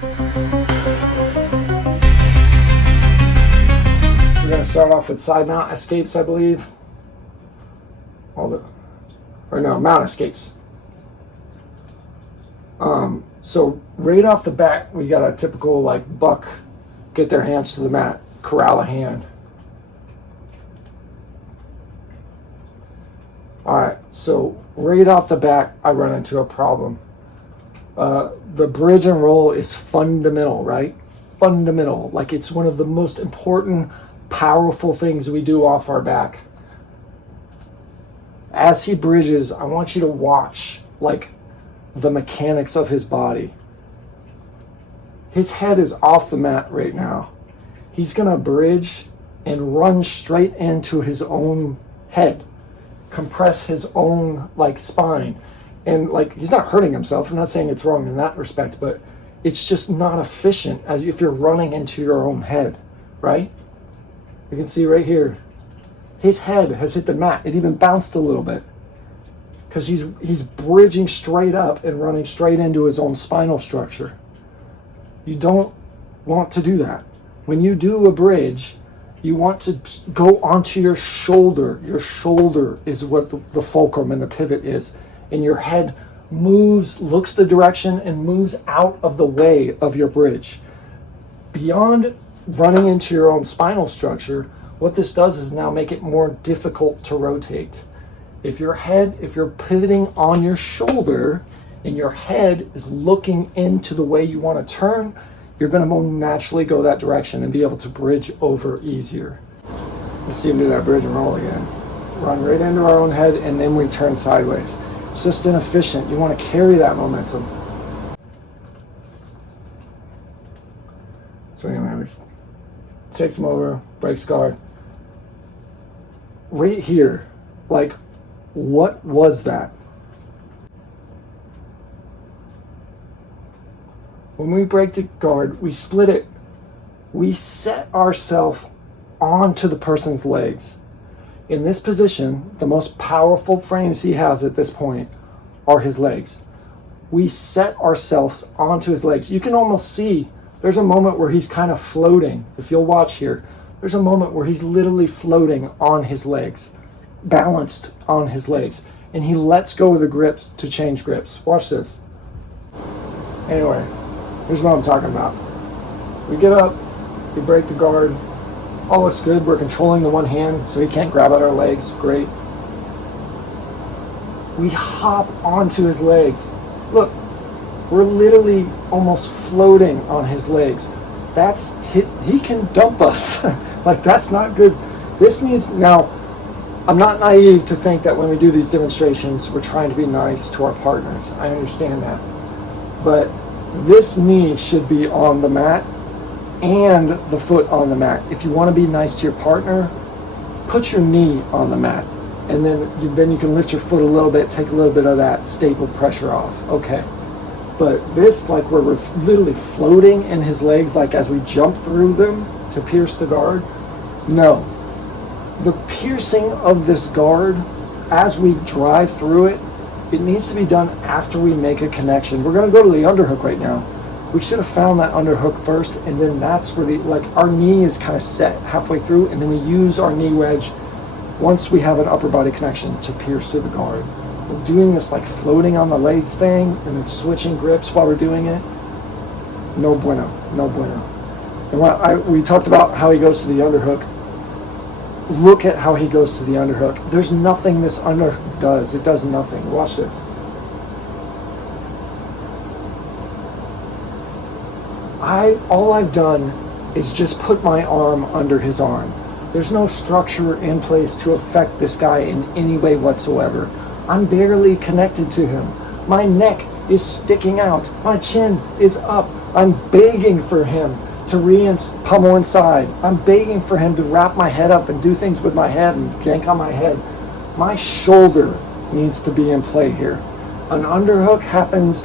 We're going to start off with side mount escapes, I believe. Mount escapes. So right off the bat, we got a typical like buck, get their hands to the mat, corral a hand. All right, so right off the bat, I run into a problem. The bridge and roll is fundamental, right? Fundamental. Like it's one of the most important, powerful things we do off our back. As he bridges, I want you to watch like the mechanics of his body. His head is off the mat right now. He's gonna bridge and run straight into his own head, compress his own like spine. And like he's not hurting himself. I'm not saying it's wrong in that respect, but it's just not efficient as if you're running into your own head, right? You can see right here, his head has hit the mat. It even bounced a little bit because he's bridging straight up and running straight into his own spinal structure. You don't want to do that. When you do a bridge, you want to go onto your shoulder. Your shoulder is what the fulcrum and the pivot is. And your head moves, looks the direction, and moves out of the way of your bridge. Beyond running into your own spinal structure, what this does is now make it more difficult to rotate. If you're pivoting on your shoulder and your head is looking into the way you want to turn, you're going to more naturally go that direction and be able to bridge over easier. Let's see him do that bridge and roll again. Run right into our own head and then we turn sideways. It's just inefficient. You want to carry that momentum. So anyway, takes him over, breaks guard. Right here, like, what was that? When we break the guard, we split it. We set ourselves onto the person's legs. In this position, the most powerful frames he has at this point are his legs. We set ourselves onto his legs. You can almost see there's a moment where he's kind of floating. If you'll watch here, there's a moment where he's literally floating on his legs, balanced on his legs, and he lets go of the grips to change grips. Watch this. Anyway, here's what I'm talking about. We get up, we break the guard, all looks good. We're controlling the one hand so he can't grab at our legs. Great. We hop onto his legs. Look, we're literally almost floating on his legs. He can dump us. Like, that's not good. Now, I'm not naive to think that when we do these demonstrations, we're trying to be nice to our partners. I understand that. But this knee should be on the mat and the foot on the mat. If you want to be nice to your partner, put your knee on the mat. And then you can lift your foot a little bit, take a little bit of that staple pressure off. Okay. But this, like where we're literally floating in his legs, like as we jump through them to pierce the guard, no. The piercing of this guard, as we drive through it, it needs to be done after we make a connection. We're going to go to the underhook right now. We should have found that underhook first, and then that's where our knee is kind of set halfway through, and then we use our knee wedge once we have an upper body connection to pierce through the guard. But doing this like floating on the legs thing and then switching grips while we're doing it, no bueno, no bueno. And we talked about how he goes to the underhook. Look at how he goes to the underhook. There's nothing this underhook does. It does nothing. Watch this. All I've done is just put my arm under his arm. There's no structure in place to affect this guy in any way whatsoever. I'm barely connected to him. My neck is sticking out. My chin is up. I'm begging for him to pummel inside. I'm begging for him to wrap my head up and do things with my head and yank on my head. My shoulder needs to be in play here. An underhook happens,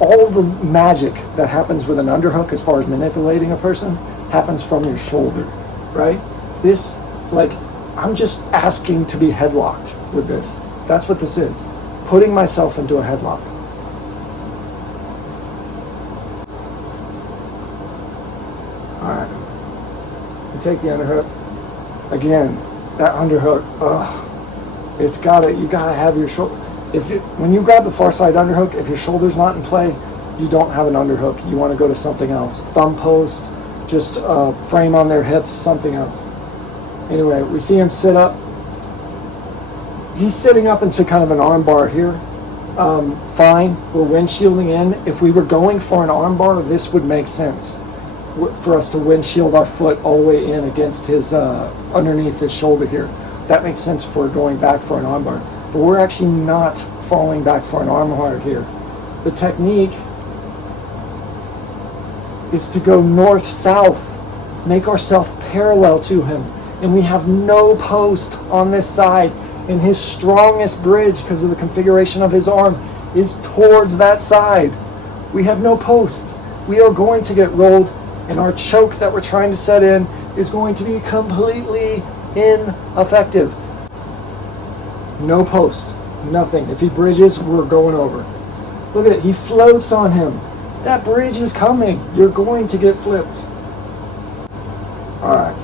all the magic that happens with an underhook as far as manipulating a person happens from your shoulder, right? I'm just asking to be headlocked with this. That's what this is. Putting myself into a headlock. Alright. You take the underhook. Again, that underhook, you gotta have your shoulder. When you grab the far side underhook, if your shoulder's not in play, you don't have an underhook. You want to go to something else. Thumb post, just frame on their hips, something else. Anyway, we see him sit up. He's sitting up into kind of an arm bar here. Fine, we're windshielding in. If we were going for an arm bar, this would make sense for us to windshield our foot all the way in against his, underneath his shoulder here. That makes sense for going back for an arm bar. But we're actually not falling back for an arm bar here. The technique is to go north-south, make ourselves parallel to him. And we have no post on this side. And his strongest bridge, because of the configuration of his arm, is towards that side. We have no post. We are going to get rolled, and our choke that we're trying to set in is going to be completely ineffective. No post, nothing. If he bridges, we're going over. Look at it, he floats on him. That bridge is coming. You're going to get flipped. All right.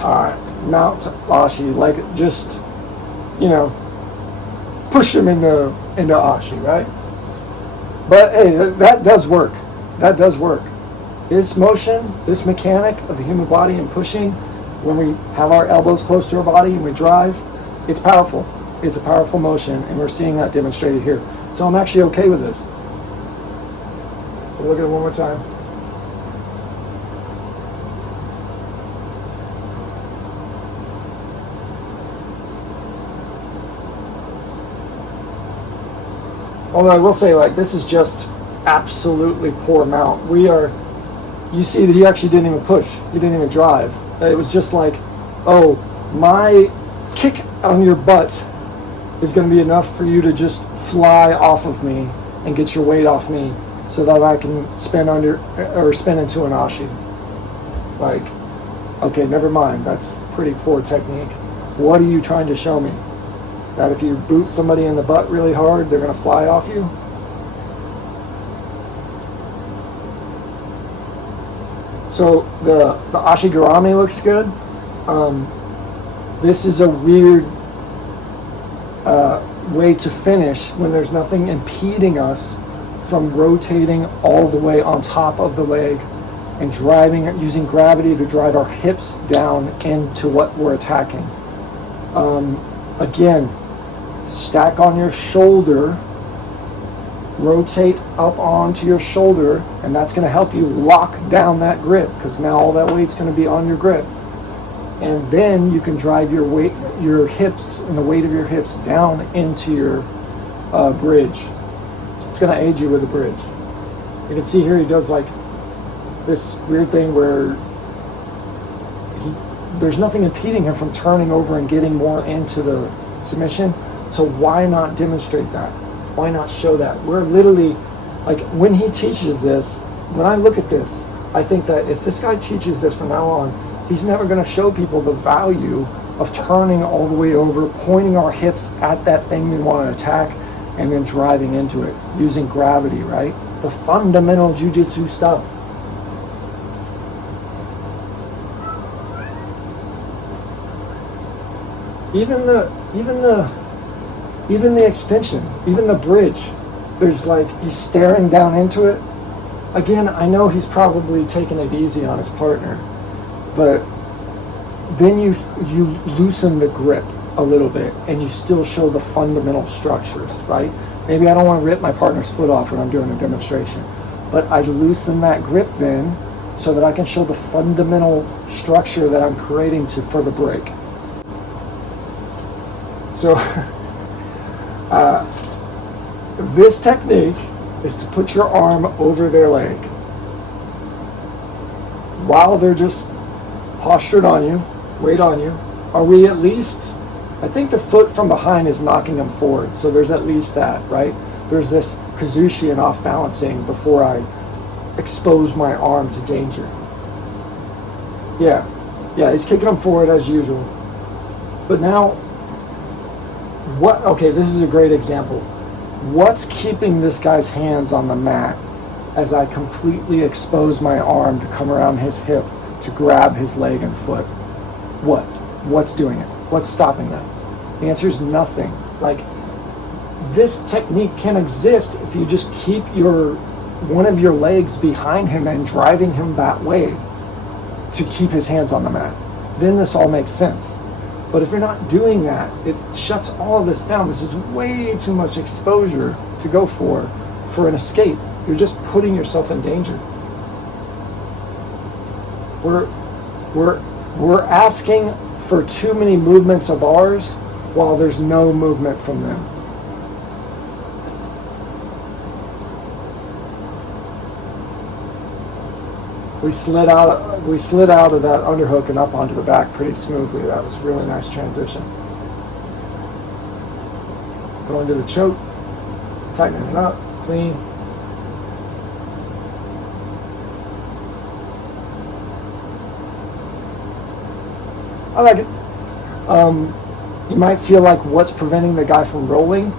Alright, mount Ashi, like just, push him into Ashi, right? But hey, that does work. That does work. This motion, this mechanic of the human body and pushing, when we have our elbows close to our body and we drive, it's powerful. It's a powerful motion, and we're seeing that demonstrated here. So I'm actually okay with this. We'll look at it one more time. Although I will say, this is just absolutely poor mount. You see that he actually didn't even push. He didn't even drive. It was just like, oh, my kick on your butt is going to be enough for you to just fly off of me and get your weight off me so that I can spin into an Ashi. Okay, never mind. That's pretty poor technique. What are you trying to show me? That if you boot somebody in the butt really hard, they're going to fly off you? So the Ashigarami looks good. This is a weird way to finish when there's nothing impeding us from rotating all the way on top of the leg and using gravity to drive our hips down into what we're attacking. Again, stack on your shoulder, rotate up onto your shoulder, and that's going to help you lock down that grip, because now all that weight's going to be on your grip. And then you can drive your hips and the weight of your hips down into your bridge. It's going to aid you with the bridge. You can see here he does this weird thing where there's nothing impeding him from turning over and getting more into the submission. So why not demonstrate that? Why not show that? We're literally, when he teaches this, when I look at this, I think that if this guy teaches this from now on, he's never going to show people the value of turning all the way over, pointing our hips at that thing we want to attack, and then driving into it, using gravity, right? The fundamental jiu-jitsu stuff. Even the extension, even the bridge, there's he's staring down into it. Again, I know he's probably taking it easy on his partner, but then you loosen the grip a little bit and you still show the fundamental structures, right? Maybe I don't want to rip my partner's foot off when I'm doing a demonstration, but I loosen that grip then so that I can show the fundamental structure that I'm creating for the break. So this technique is to put your arm over their leg while they're just postured on you, weight on you. Are we at least, I think the foot from behind is knocking them forward, so there's at least that, right? There's this Kazushi and off balancing before I expose my arm to danger. Yeah, he's kicking them forward as usual. But now, okay, this is a great example. What's keeping this guy's hands on the mat as I completely expose my arm to come around his hip to grab his leg and foot? What? What's doing it? What's stopping that? The answer is nothing. Like, this technique can exist if you just keep one of your legs behind him and driving him that way to keep his hands on the mat. Then this all makes sense. But if you're not doing that, it shuts all of this down. This is way too much exposure to go for an escape. You're just putting yourself in danger. We're asking for too many movements of ours while there's no movement from them. We slid out of that underhook and up onto the back pretty smoothly. That was a really nice transition. Going to the choke, tightening it up, clean. I like it. You might feel like what's preventing the guy from rolling.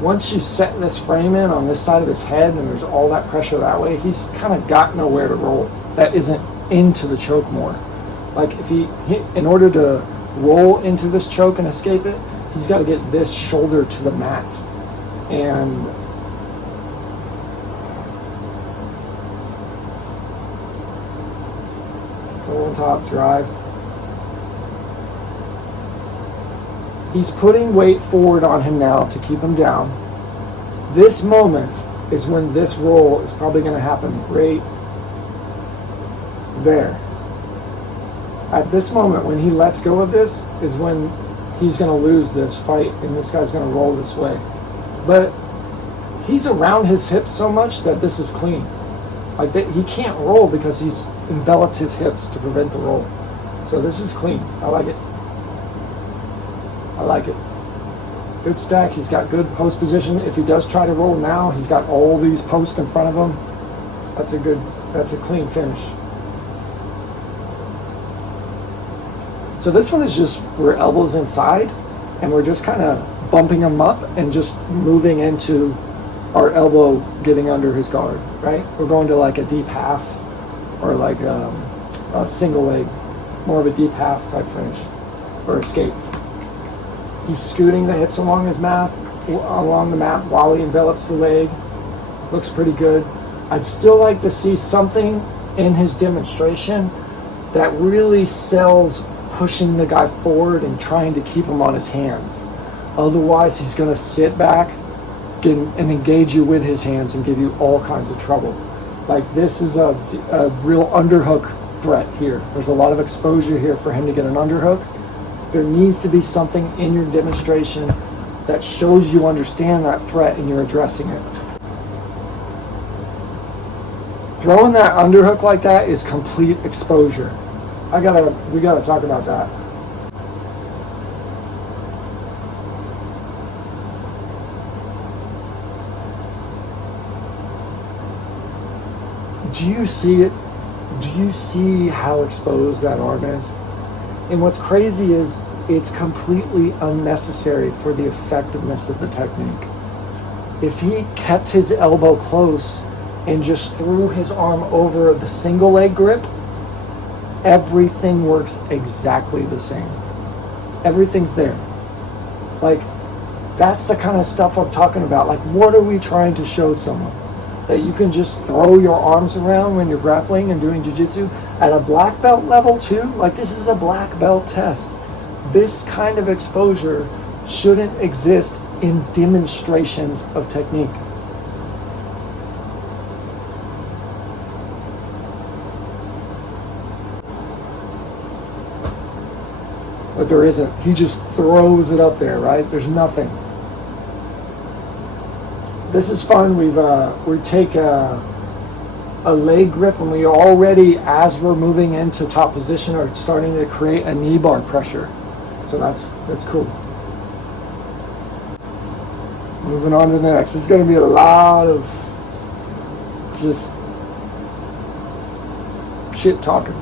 Once you set this frame in on this side of his head and there's all that pressure that way, he's kind of got nowhere to roll. That isn't into the choke more. Like, if in order to roll into this choke and escape it, he's got to get this shoulder to the mat. And pull on top, drive. He's putting weight forward on him now to keep him down. This moment is when this roll is probably going to happen right there. At this moment, when he lets go of this, is when he's going to lose this fight and this guy's going to roll this way. But he's around his hips so much that this is clean. Like, he can't roll because he's enveloped his hips to prevent the roll. So this is clean. I like it. I like it. Good stack. He's got good post position. If he does try to roll now, he's got all these posts in front of him. That's a clean finish. So this one is just, we're elbows inside and we're just kind of bumping him up and just moving into our elbow getting under his guard, right? We're going to like a deep half or like a single leg, more of a deep half type finish or escape. He's scooting the hips along the mat while he envelops the leg. Looks pretty good. I'd still like to see something in his demonstration that really sells pushing the guy forward and trying to keep him on his hands. Otherwise, he's going to sit back and engage you with his hands and give you all kinds of trouble. Like, this is a real underhook threat here. There's a lot of exposure here for him to get an underhook. There needs to be something in your demonstration that shows you understand that threat and you're addressing it. Throwing that underhook like that is complete exposure. We gotta talk about that. Do you see it? Do you see how exposed that arm is? And what's crazy is it's completely unnecessary for the effectiveness of the technique. If he kept his elbow close and just threw his arm over the single leg grip, everything works exactly the same. Everything's there. Like, that's the kind of stuff I'm talking about. Like, what are we trying to show someone? That you can just throw your arms around when you're grappling and doing jiu-jitsu at a black belt level too? Like, this is a black belt test. This kind of exposure shouldn't exist in demonstrations of technique. But there isn't. He just throws it up there, right? There's nothing. This is fun. We take a leg grip and we already, as we're moving into top position, are starting to create a knee bar pressure. So that's cool. Moving on to the next. There's going to be a lot of just shit talking.